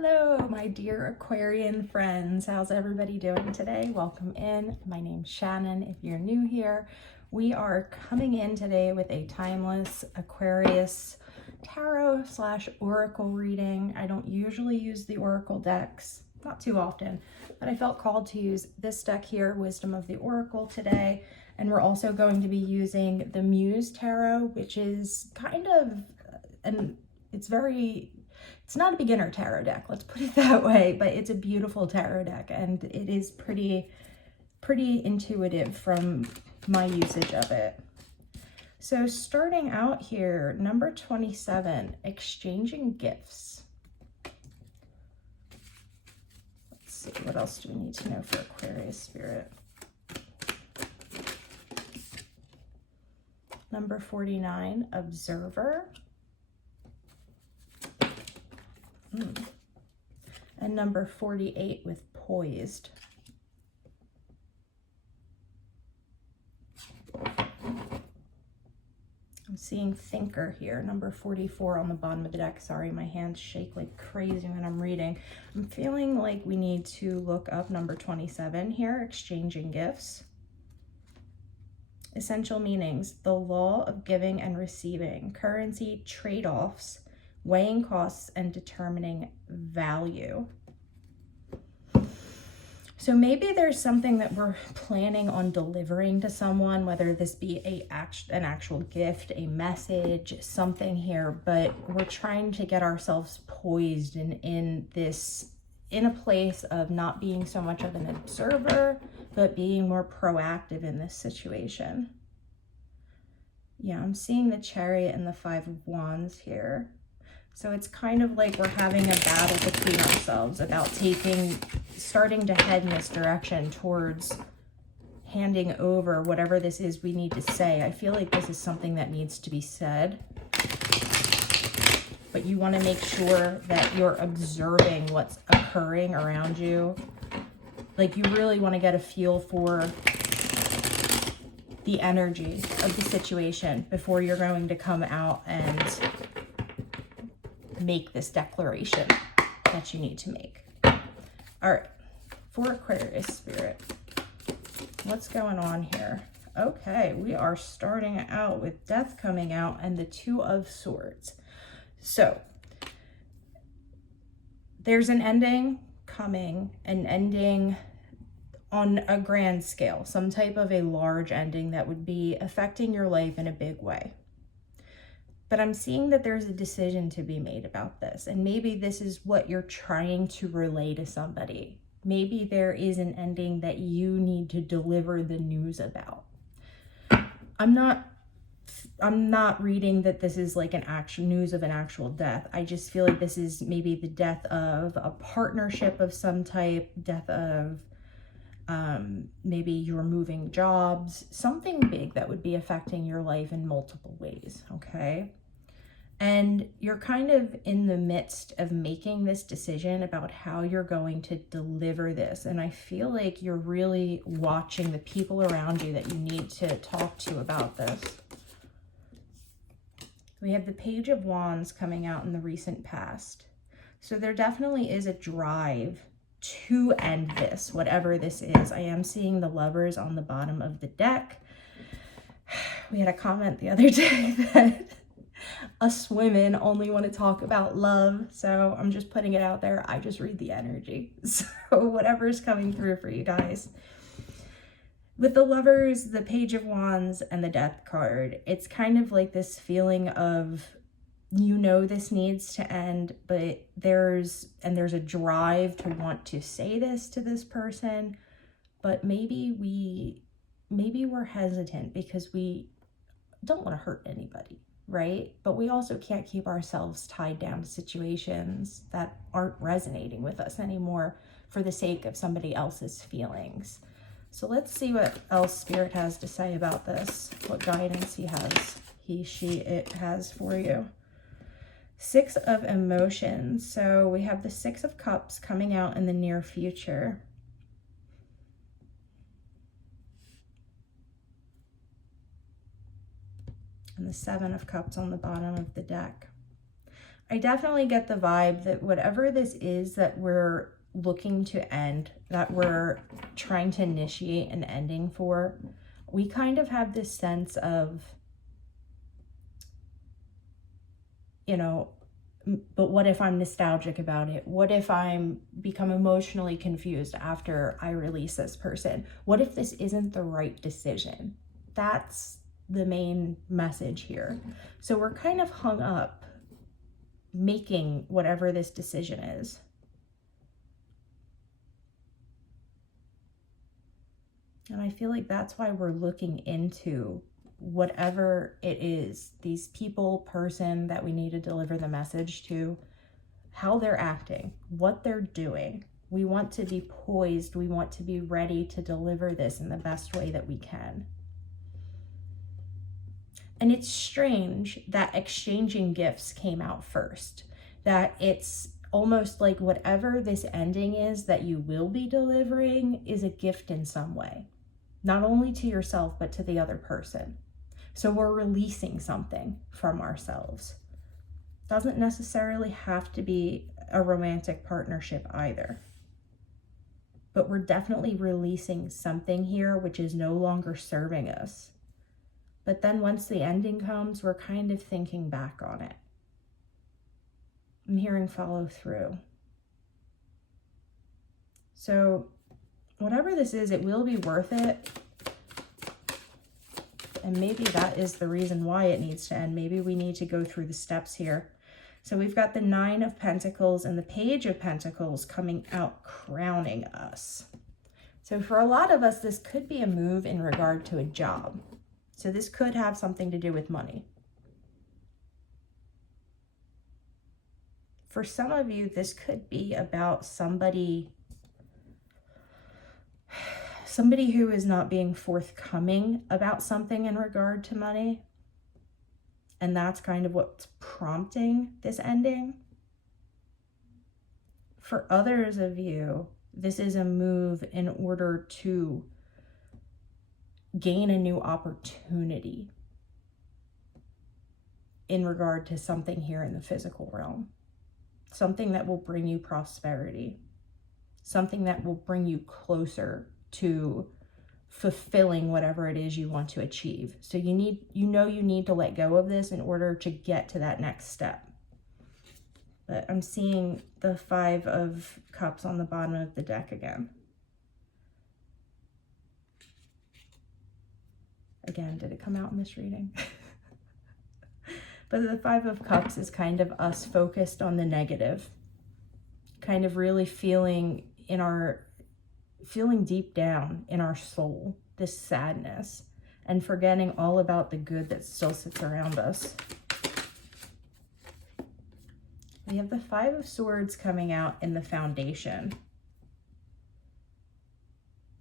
Hello, my dear Aquarian friends. How's everybody doing today? Welcome in. My name's Shannon. If you're new here, we are coming in today with a timeless Aquarius tarot / oracle reading. I don't usually use the oracle decks, not too often, but I felt called to use this deck here, Wisdom of the Oracle, today. And we're also going to be using the Muse Tarot, which is kind of, it's not a beginner tarot deck, let's put it that way, but it's a beautiful tarot deck, and it is pretty intuitive from my usage of it. So starting out here, number 27, exchanging gifts. Let's see, what else do we need to know for Aquarius spirit? Number 49, observer. And number 48 with poised. I'm seeing thinker here, number 44 on the bottom of the deck. Sorry, my hands shake like crazy when I'm reading. I'm feeling like we need to look up number 27 here, exchanging gifts. Essential meanings: the law of giving and receiving, currency trade-offs, weighing costs, and determining value. So maybe there's something that we're planning on delivering to someone, whether this be an actual gift, a message, something here, but we're trying to get ourselves poised in a place of not being so much of an observer, but being more proactive in this situation. Yeah, I'm seeing the Chariot and the Five of Wands here. So it's kind of like we're having a battle between ourselves about starting to head in this direction towards handing over whatever this is we need to say. I feel like this is something that needs to be said, but you want to make sure that you're observing what's occurring around you. Like, you really want to get a feel for the energy of the situation before you're going to come out and make this declaration that you need to make. All right, for Aquarius spirit, what's going on here? Okay, we are starting out with Death coming out and the Two of Swords. So there's an ending coming, an ending on a grand scale, some type of a large ending that would be affecting your life in a big way. But I'm seeing that there's a decision to be made about this. And maybe this is what you're trying to relay to somebody. Maybe there is an ending that you need to deliver the news about. I'm not reading that this is like news of an actual death. I just feel like this is maybe the death of a partnership of some type, death of maybe you're moving jobs, something big that would be affecting your life in multiple ways, okay? And you're kind of in the midst of making this decision about how you're going to deliver this. And I feel like you're really watching the people around you that you need to talk to about this. We have the Page of Wands coming out in the recent past. So there definitely is a drive to end this, whatever this is. I am seeing the Lovers on the bottom of the deck. We had a comment the other day that us women only want to talk about love, so I'm just putting it out there. I just read the energy, so whatever's coming through for you guys. With the Lovers, the Page of Wands, and the Death card, it's kind of like this feeling of, this needs to end, but there's a drive to want to say this to this person, but maybe we're hesitant because we don't want to hurt anybody, right? But we also can't keep ourselves tied down to situations that aren't resonating with us anymore for the sake of somebody else's feelings. So let's see what else Spirit has to say about this, what guidance it has for you. Six of Emotions. So we have the Six of Cups coming out in the near future. And the Seven of Cups on the bottom of the deck. I definitely get the vibe that whatever this is that we're looking to end, that we're trying to initiate an ending for, we kind of have this sense of, you know, but what if I'm nostalgic about it? What if I'm become emotionally confused after I release this person? What if this isn't the right decision? That's the main message here. So we're kind of hung up making whatever this decision is. And I feel like that's why we're looking into whatever it is, these people, person that we need to deliver the message to, how they're acting, what they're doing. We want to be poised. We want to be ready to deliver this in the best way that we can. And it's strange that exchanging gifts came out first, that it's almost like whatever this ending is that you will be delivering is a gift in some way, not only to yourself, but to the other person. So we're releasing something from ourselves. Doesn't necessarily have to be a romantic partnership either. But we're definitely releasing something here which is no longer serving us. But then once the ending comes, we're kind of thinking back on it. I'm hearing follow through. So whatever this is, it will be worth it. And maybe that is the reason why it needs to end. Maybe we need to go through the steps here. So we've got the 9 of Pentacles and the Page of Pentacles coming out, crowning us. So for a lot of us, this could be a move in regard to a job. So this could have something to do with money. For some of you, this could be about somebody who is not being forthcoming about something in regard to money. And that's kind of what's prompting this ending. For others of you, this is a move in order to gain a new opportunity in regard to something here in the physical realm. Something that will bring you prosperity. Something that will bring you closer to fulfilling whatever it is you want to achieve. So you need to let go of this in order to get to that next step. But I'm seeing the 5 of Cups on the bottom of the deck again. Again, did it come out in this reading? But the 5 of Cups is kind of us focused on the negative. Kind of really feeling deep down in our soul, this sadness, and forgetting all about the good that still sits around us. We have the 5 of Swords coming out in the Foundation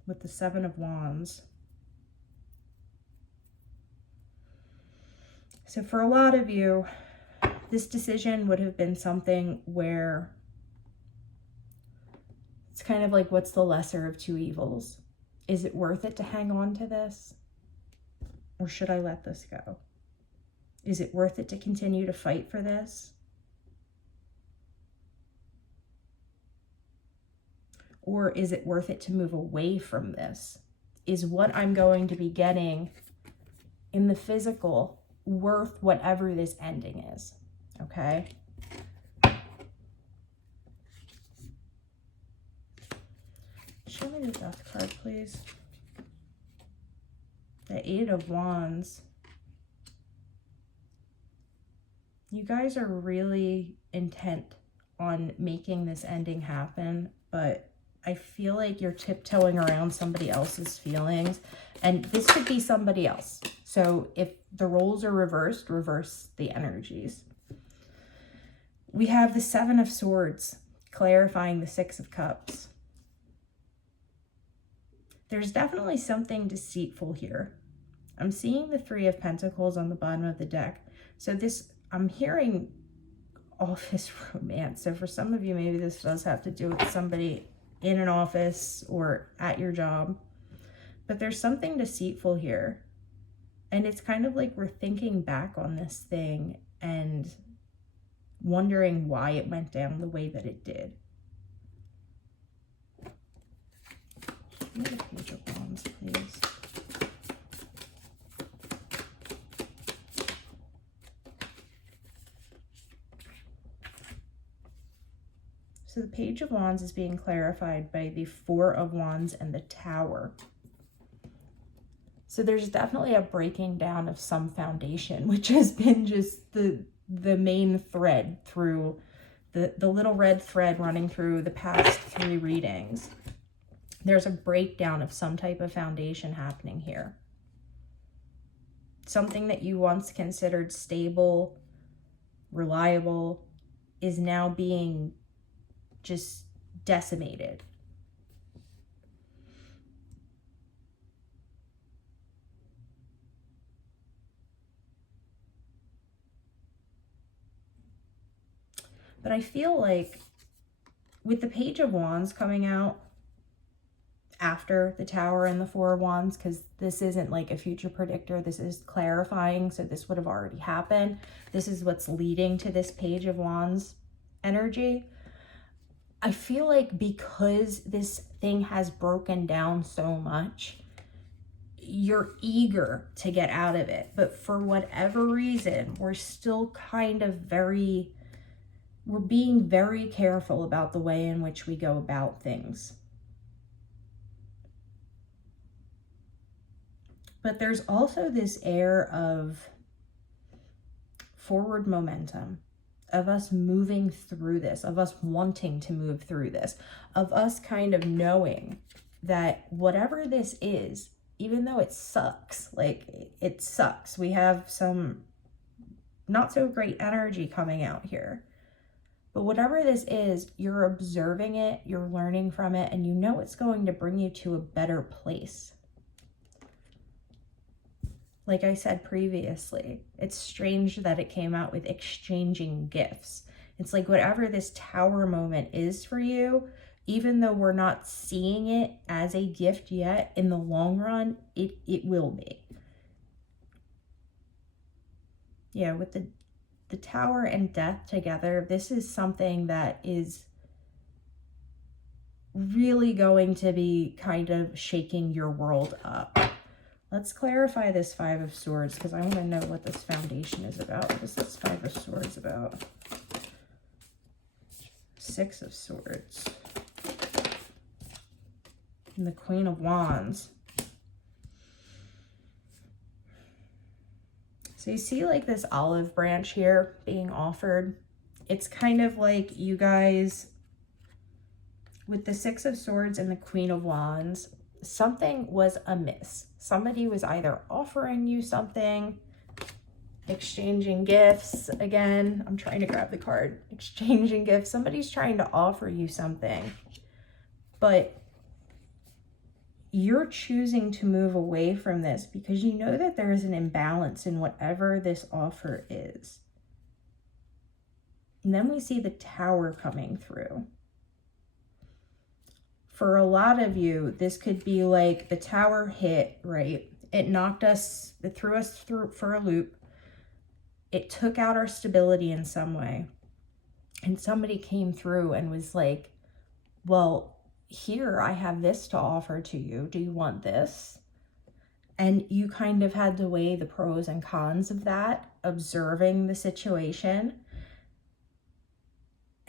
with the 7 of Wands. So for a lot of you, this decision would have been something where it's kind of like, what's the lesser of two evils? Is it worth it to hang on to this? Or should I let this go? Is it worth it to continue to fight for this? Or is it worth it to move away from this? Is what I'm going to be getting in the physical worth whatever this ending is? Okay? Show me the Death card, please. The 8 of Wands. You guys are really intent on making this ending happen, but I feel like you're tiptoeing around somebody else's feelings, and this could be somebody else. So if the roles are reversed, reverse the energies. We have the 7 of Swords, clarifying the 6 of Cups. There's definitely something deceitful here. I'm seeing the 3 of Pentacles on the bottom of the deck. So this, I'm hearing office romance. So for some of you, maybe this does have to do with somebody in an office or at your job. But there's something deceitful here. And it's kind of like we're thinking back on this thing and wondering why it went down the way that it did. Give me the Page of Wands, please. So the Page of Wands is being clarified by the Four of Wands and the Tower. So there's definitely a breaking down of some foundation, which has been just the main thread through the little red thread running through the past 3 readings. There's a breakdown of some type of foundation happening here. Something that you once considered stable, reliable, is now being just decimated. But I feel like with the Page of Wands coming out after the Tower and the Four of Wands, because this isn't like a future predictor, this is clarifying, so this would have already happened. This is what's leading to this Page of Wands energy. I feel like because this thing has broken down so much, you're eager to get out of it. But for whatever reason, we're still kind of we're being very careful about the way in which we go about things. But there's also this air of forward momentum, of us moving through this, of us wanting to move through this, of us kind of knowing that whatever this is, even though it sucks, like it sucks, we have some not so great energy coming out here. But whatever this is, you're observing it, you're learning from it, and you know it's going to bring you to a better place. Like I said previously, it's strange that it came out with exchanging gifts. It's like whatever this Tower moment is for you, even though we're not seeing it as a gift yet, in the long run, it will be. Yeah, with the Tower and Death together, this is something that is really going to be kind of shaking your world up. Let's clarify this Five of Swords, because I want to know what this foundation is about. What is this Five of Swords about? Six of Swords. And the Queen of Wands. So you see like this olive branch here being offered. It's kind of like you guys, with the Six of Swords and the Queen of Wands, something was amiss. Somebody was either offering you something, exchanging gifts. Again, I'm trying to grab the card. Exchanging gifts. Somebody's trying to offer you something, but you're choosing to move away from this because you know that there is an imbalance in whatever this offer is. And then we see the Tower coming through. For a lot of you, this could be like the Tower hit, right? It knocked us, it threw us through for a loop. It took out our stability in some way. And somebody came through and was like, well, here, I have this to offer to you. Do you want this? And you kind of had to weigh the pros and cons of that, observing the situation.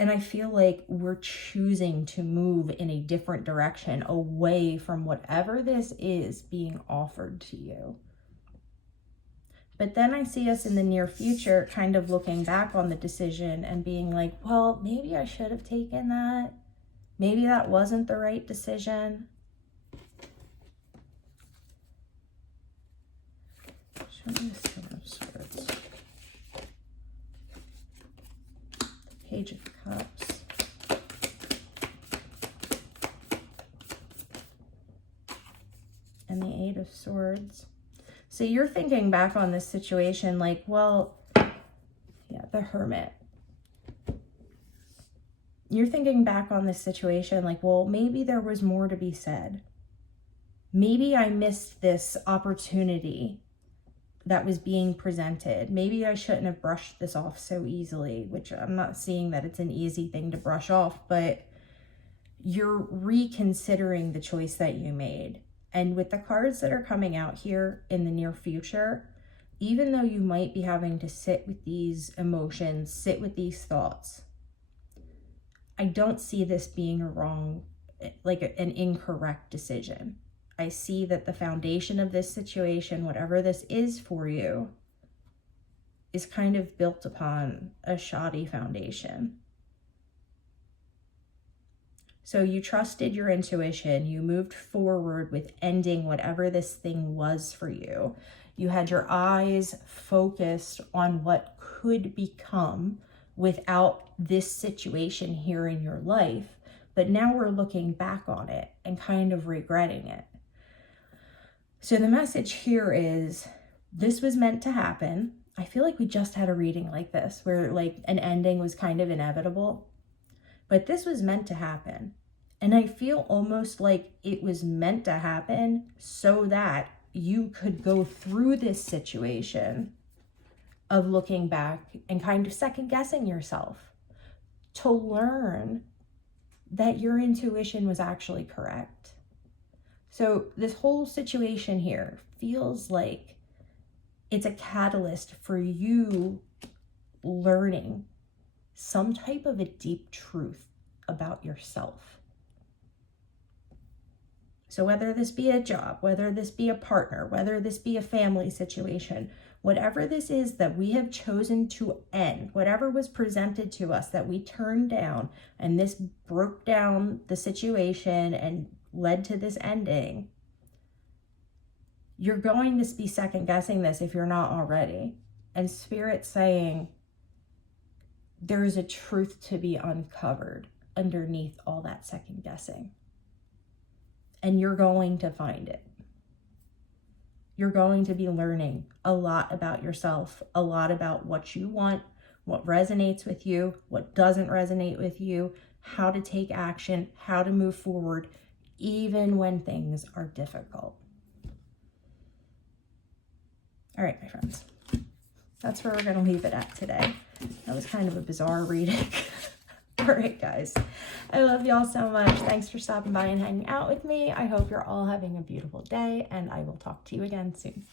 And I feel like we're choosing to move in a different direction, away from whatever this is being offered to you. But then I see us in the near future kind of looking back on the decision and being like, well, maybe I should have taken that. Maybe that wasn't the right decision. Show me the Seven of Swords. Page of Cups. And the Eight of Swords. So you're thinking back on this situation like, well, yeah, the Hermit. You're thinking back on this situation like, well, maybe there was more to be said. Maybe I missed this opportunity that was being presented. Maybe I shouldn't have brushed this off so easily, which I'm not seeing that it's an easy thing to brush off, but you're reconsidering the choice that you made. And with the cards that are coming out here in the near future, even though you might be having to sit with these emotions, sit with these thoughts, I don't see this being a wrong, like an incorrect decision. I see that the foundation of this situation, whatever this is for you, is kind of built upon a shoddy foundation. So you trusted your intuition. You moved forward with ending whatever this thing was for you. You had your eyes focused on what could become without this situation here in your life. But now we're looking back on it and kind of regretting it. So the message here is, this was meant to happen. I feel like we just had a reading like this where like an ending was kind of inevitable, but this was meant to happen. And I feel almost like it was meant to happen so that you could go through this situation of looking back and kind of second guessing yourself to learn that your intuition was actually correct. So this whole situation here feels like it's a catalyst for you learning some type of a deep truth about yourself. So whether this be a job, whether this be a partner, whether this be a family situation, whatever this is that we have chosen to end, whatever was presented to us that we turned down, and this broke down the situation and led to this ending, you're going to be second guessing this if you're not already. And Spirit's saying there is a truth to be uncovered underneath all that second guessing. And you're going to find it. You're going to be learning a lot about yourself, a lot about what you want, what resonates with you, what doesn't resonate with you, how to take action, how to move forward, even when things are difficult. All right, my friends, that's where we're going to leave it at today. That was kind of a bizarre reading. All right, guys, I love y'all so much. Thanks for stopping by and hanging out with me. I hope you're all having a beautiful day, and I will talk to you again soon.